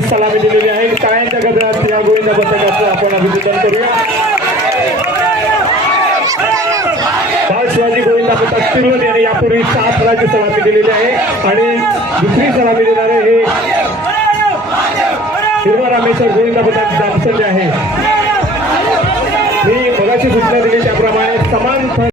पथकाने सलामी दिलेली आहे। टाळ्यांच्या गजरात या गोविंदा पथकाचं आपण अभिनंदन करूया। शिवाजी गोविंदा पथक तिरुवत यांनी यापूर्वी 7 फलाची सलामी दिलेली आहे आणि दुसरी सलामी देणारे हे हिरवा रामेश्वर गोविंदा पथक दामसंडे आहे। मी मगाशी सूचना दिली त्याप्रमाणे समान